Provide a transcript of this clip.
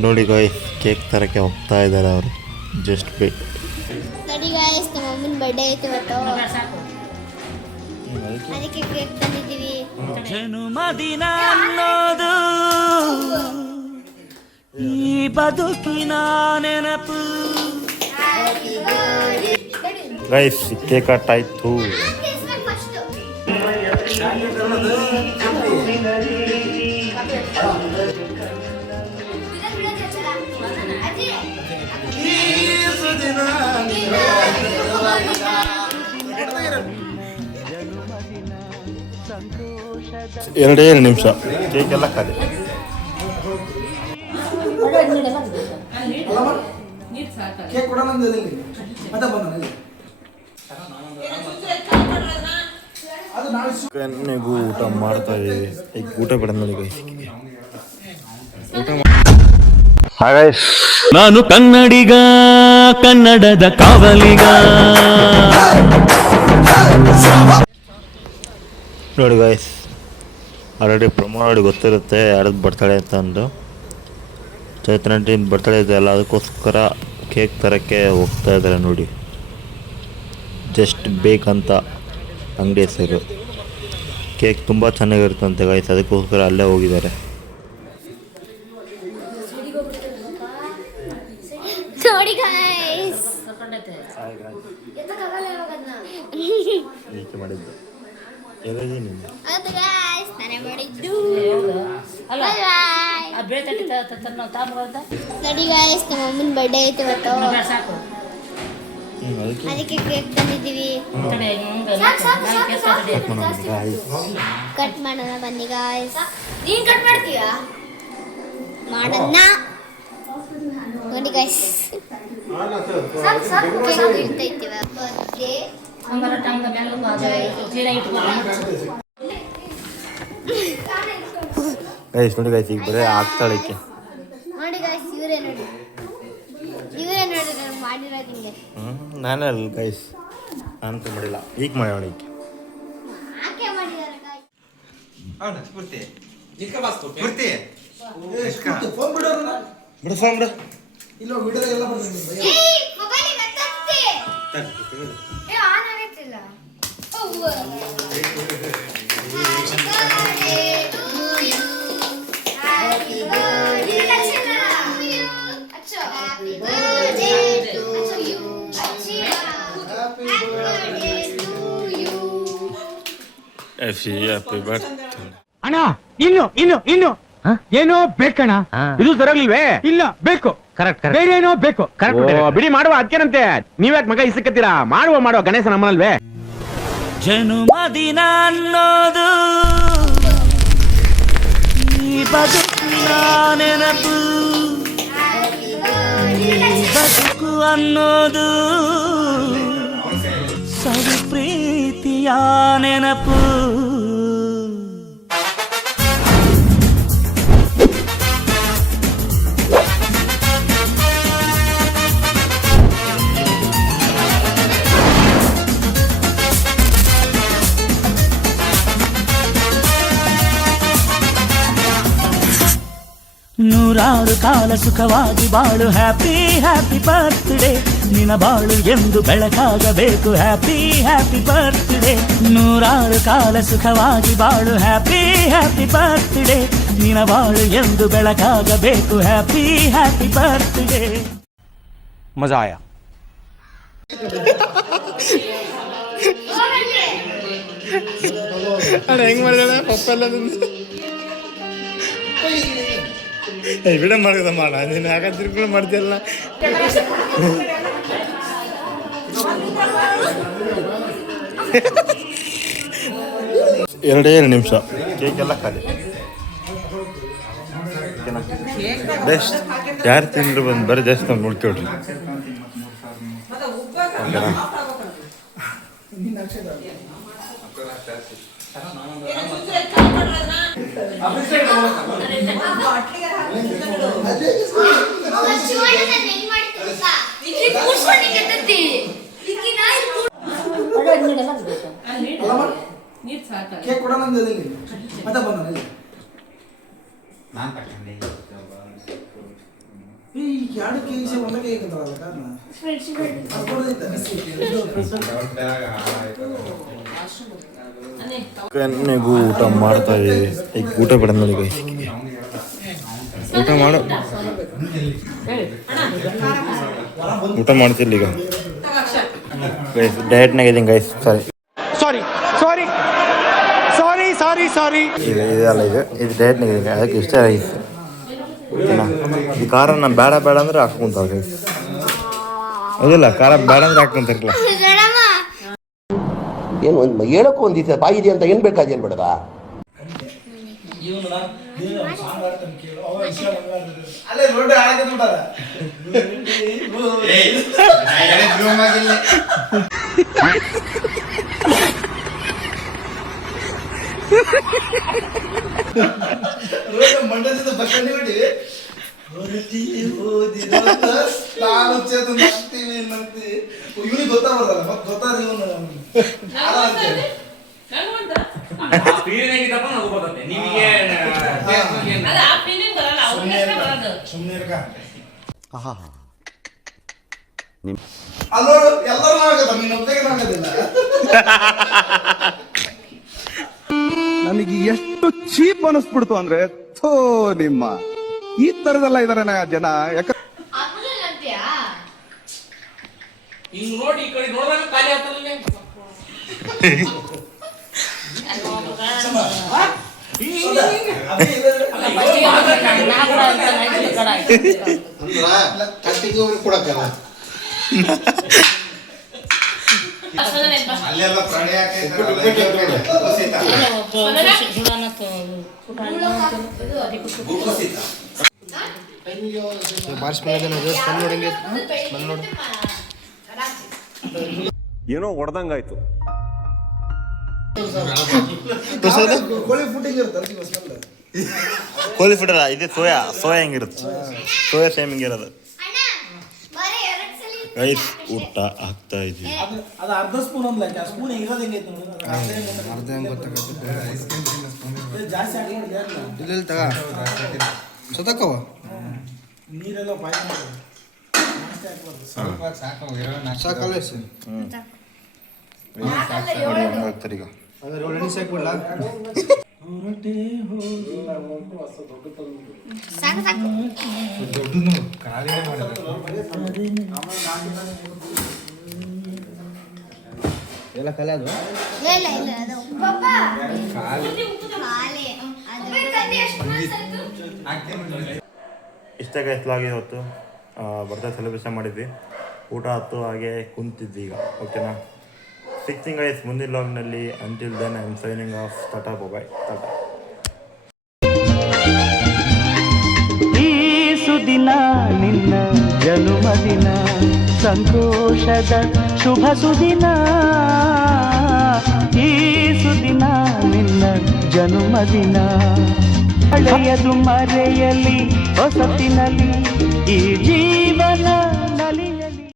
ನೋಡಿ guys, cake ತರಕ್ಕೆ ಹೋಗ್ತಾ ಇದ್ದಾರೆ ಅವರು. Just wait. ನೋಡಿ ಗಾಯ್ಸ್, ನಮ್ಮ ಅಮ್ಮನ ಬರ್ಡೇ ಐತೆ ಇವತ್ತು, ಅದಕ್ಕೆ ಕೇಕ್ ತಂದಿದ್ದೀವಿ. ಜನ್ಮದಿನ ಅನ್ನೋದು ಈ ಬದುಕಿನ ನೆನಪು. ಗೈಸ್, ಕೇಕ್ ಕಟ್ ಆಯ್ತು. ಎರಡೇ ನಿಮಿಷ ಕೇಕ್ ಎಲ್ಲ ಖಾಲಿ. ಕನ್ನೆಗೂ ಊಟ ಮಾಡ್ತಾ ಇದ್ದೀವಿ. ಈಗ ಊಟ ಬೇಡ ನೋಡಿ ಗೈಸ್, ಊಟ ನಾನು ಕನ್ನಡಿಗ, ಕನ್ನಡದ ಕಾವಲಿಗ. ನೋಡಿ ಗೈಸ್, ಆಲ್ರೆಡಿ ಪ್ರಮೋ ನೋಡಿ ಗೊತ್ತಿರುತ್ತೆ ಯಾರದ್ದು ಬರ್ತಡೇ ಅಂತ ಅಂದು. ಚೈತನ್ಯ ಟೀಮ್ ಬರ್ತಡೇ ಇದೆ ಅಲ್ಲ, ಅದಕ್ಕೋಸ್ಕರ ಕೇಕ್ ತರಕ್ಕೆ ಹೋಗ್ತಾ ಇದ್ದಾರೆ ನೋಡಿ. ಜಸ್ಟ್ ಬೇಕಂತ ಅಂಗಡಿ ಹೆಸರು. ಕೇಕ್ ತುಂಬ ಚೆನ್ನಾಗಿರುತ್ತಂತೆ ಗೈಸ್, ಅದಕ್ಕೋಸ್ಕರ ಅಲ್ಲೇ ಹೋಗಿದ್ದಾರೆ. ನೋಡಿ ಗೈಸ್, ಮಾಡಿದ್ದು ಅದು ಗೈಸ್ ನಾನೇ ಮಾಡಿದ್ದು. ನೋಡಿ ಗೈಸ್, ನಮ್ಮ ಅಮ್ಮನ ಬರ್ಡೇ ಐತೆ ಇವತ್ತು, ಅದಕ್ಕೆ ಕೇಕ್ ತಂದಿದ್ದೀವಿ. ಕಟ್ ಮಾಡೋಣ ಬನ್ನಿ ಗಾಯ್ಸ್. ನೀನ್ ಕಟ್ ಮಾಡ್ತೀಯಾ? ಮಾಡೋಣ ನೋಡಿ ಗೈಸ್. ಕೇಕ್ ಇಡ್ತೈತಿ ಬರ್ತ್ಡೇ. ಗೈಸ್ ನೋಡಿ ಗೈಸ್, ಈಗ ಬರೀ ಆಗ್ತಾಳಕ್ಕೆ. ನೋಡಿ ಗೈಸ್, ಇವರೇ ನೋಡಿ ನಾನು ಮಾಡಿರೋದು ಹಿಂಗೆ. ನಾನೇ ಅಲ್ಲ ಗೈಸ್, ನಾನು ಮಾಡಿಲ್ಲ, ಈಗ ಮಾಡೋಣ. ಈಗ ಯಾಕೆ ಮಾಡಿದಾರೆ ಗೈಸ್? ಬಿಡು ಫೋನ್ ಬಿಡು. ಏಯ್ ಮೊಬೈಲ್ ಗತ್ತತ್ತೆ. ಆನ್ ಆಗತ್ತಿಲ್ಲ. ಅಣ್ಣ ಇನ್ನು ಏನೋ ಬೇಕಣ್ಣ. ಇದು ಸರಿಯಾಗ್ಲಿಲ್ವೇ? ಇಲ್ಲ ಬೇಕು. ಕರೆಕ್ಟ್. ಬೇರೆ ಏನೋ ಬೇಕು. ಬಿಡಿ ಮಾಡುವ, ಅದಕ್ಕೇನಂತೆ. ನೀವ್ಯಾಕೆ ಮಗ ಇಸಕತ್ತೀರಾ? ಮಾಡುವ ಗಣೇಶ ನಮ್ಮನಲ್ವೇ? ಜನ್ಮದಿನ ಅನ್ನೋದು ಈ ಬದುಕಿನ ನೆನಪು. ಬದುಕು ಅನ್ನೋದು ಸವಿ ಪ್ರೀತಿಯ ನೆನಪು. ನೂರಾರು ಕಾಲ ಸುಖವಾಗಿ ಬಾಳು. Happy happy birthday. ನಿನ್ನ ಬಾಳು ಎಂದು ಬೆಳಕಾಗಬೇಕು. Happy happy birthday. ನೂರಾರು ಕಾಲ ಸುಖವಾಗಿ ಬಾಳು. Happy happy birthday. ನಿನ್ನ ಬಾಳು ಎಂದು ಬೆಳಕಾಗಬೇಕು. Happy happy birthday. ಮಜಾ ಆಯಾ. ಹೆಂಗ್ ಮಾಡಿದ ಪಪ್ಪೆಲ್ಲ ವಿಡಿಯೋ ಮಾಡಿದಮ್ಮ. ನೀನು ಯಾಕೆ ತಿರ್ಕೊಂಡು ಮಾಡ್ತಿಲ್ಲ? ಎರಡೇ ನಿಮಿಷ ಕೇಕ್ ಎಲ್ಲ ಖಾಲಿ. ಬೆಸ್ಟ್ ಯಾರು ತಿಂದ್ರು ಬಂದು ಬರೀ ಜಾಸ್ತಿ ನಾವು ನೋಡ್ಕೊಳ್ರಿ. ಕನ್ನೆಗೂ ಊಟ ಮಾಡ್ತಾ ಇದೀವಿ. ಈಗ ಊಟ ಬೇಡ ನೋಡಿ ಗೈಸ್, ಊಟ ಮಾಡು, ಊಟ ಮಾಡ್ತಿಲ್ಲ ಈಗ ಗೈಸ್. ಡಯಟ್ನಾಗ ಇದೀನಿ ಗೈಸ್. ಸಾರಿ ಇದೆಲ್ಲ ಇದು ಡಯಟ್ನಾಗ ಇದೀನಿ, ಅದಕ್ಕೆ ಇಷ್ಟ ರೈಸ್ ಓಕೆನಾ. ಈ ಖಾರ ನಾನು ಬೇಡ ಅಂದ್ರೆ ಹಾಕ್ಕೊಂತಾವ ಗೈಸ್. ಹೌದಿಲ್ಲ, ಖಾರ ಬೇಡ ಅಂದ್ರೆ ಹಾಕ್ಕೊಂತಾರಲ್ಲ. ಏನು ಒಂದು ಹೇಳಕ್ಕೂ ಒಂದು ದಿವಸ ಬಾಯಿ ಇದೆ ಅಂತ ಏನು ಬೇಕಾದ ಏನು ಬೇಡದ. ನನಗೆ ಎಷ್ಟು ಚೀಪ್ ಅನಿಸ್ಬಿಡ್ತು ಅಂದ್ರೆ, ಥೋ ನಿಮ್ಮ ಈ ತರದೆಲ್ಲ ಇದಾರೆ ಜನ. ಯಾಕಂದ್ರೆ ನೋಡಿ ಈ ಕಡೆ ನೋಡಿದಾಗ ಖಾಲಿ ಆಗ್ತಲ್ಲ. ಏನೋ ಹೊಡೆದಂಗಾಯ್ತು. ಕೋಳಿ ಫುಡ್ ಅಲ್ಲ ಇದು, ಸೋಯಾ ಹೆಂಗಿರುತ್ತೆ, ಸೋಯಾ ಸೇಮ್ ಹಿಂಗಿರೋದು ಗೈಸ್. ಊಟ ಹಾಕ್ತಾ ಇದೀವಿ. ಅರ್ಧ ಸ್ಪೂನ್ ಒಂದ್ ಸ್ಪೂನ್ ಇರೋದು ನೀರೆಲ್ಲ ಎಲ್ಲ ಕಲೆ ಅದು ಇಷ್ಟ ಗೈಸ್ ಲಾಗ್ ಇವತ್ತು ಬರ್ತ್ಡೇ ಸೆಲೆಬ್ರೇಷನ್ ಮಾಡಿದ್ವಿ, ಊಟ ಆಯ್ತು, ಹಾಗೆ ಕುಂತಿದ್ವಿ ಈಗ ಓಕೆನಾ. ಸಿಕ್ತಿಂಗ್ ಗೈಸ್ ಮುಂದಿನ ಲಾಗ್ನಲ್ಲಿ. Until then I am signing off. ಟಾಟಾ ಬಾಯ್ ಟಾಟಾ. ಈ ಸುದಿನ ನಿನ್ನ ಜನ್ಮದಿನ, ಸಂತೋಷದ ಶುಭ ಸುದಿನ. ಈ ಸುದಿನ ನಿನ್ನ ಜನ್ಮದಿನ, ಹಳೆಯದು ಮರೆಯಲಿ ಹೊಸತಿನಲ್ಲಿ ಈ ಜೀವನ